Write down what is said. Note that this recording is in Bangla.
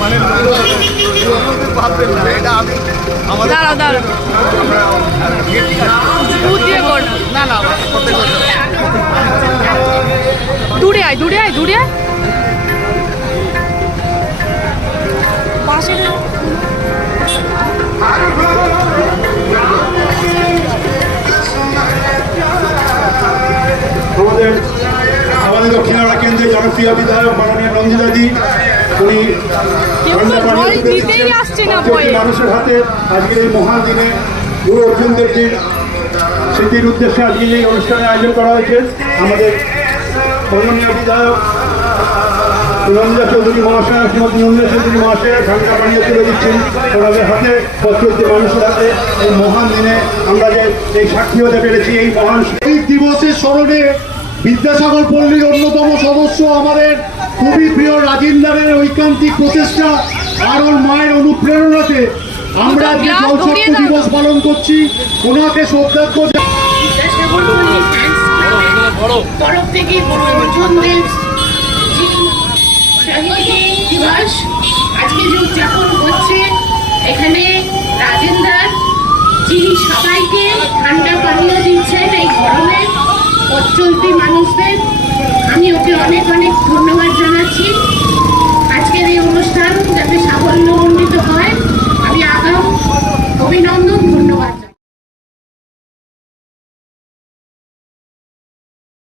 মানে দাঁড়াও দাঁড়াও, দুধ দিয়ে কর না। না না, দূরে আয়, দূরে আয়, দূরে আয়। পাশে আমাদের দক্ষিণারা কেন্দ্রের জনপ্রিয় বিধায়ক মাননীয় নন্দিতাদি, উনি মানুষের হাতে আজকের এই মহান দিনে গুরু অর্জুন দেবজির স্মৃতির উদ্দেশ্যে আজকে এই অনুষ্ঠানের আয়োজন করা হয়েছে। আমাদের মাননীয় বিধায়ক নন্দিতা চৌধুরী মহাশয়, শ্রীমতী নন্দিতা চৌধুরী মহাশয় ঠান্ডা পানীয় তুলে দিচ্ছেন ওনাদের হাতে। প্রত্যেকটি মানুষের হাতে এই মহান দিনে আমরা যে এই সাক্ষী হতে পেরেছি, এই মহান শহীদ দিবসের স্মরণে বিদ্যাসাগর পল্লীর অন্যতম সদস্য আমাদের খুবই প্রিয় রাজিন্দারের ঐকান্তিক প্রচেষ্টা আর ওর মায়ের অনুপ্রেরণাতে আমরা আজকে জলশক্তি দিবস পালন করছি। ওনাকে শ্রদ্ধার্ঘ্য তরফ থেকে গুরু অর্জুন দেব শহীদ দিবস আজকে যে উদযাপন হচ্ছে, এখানে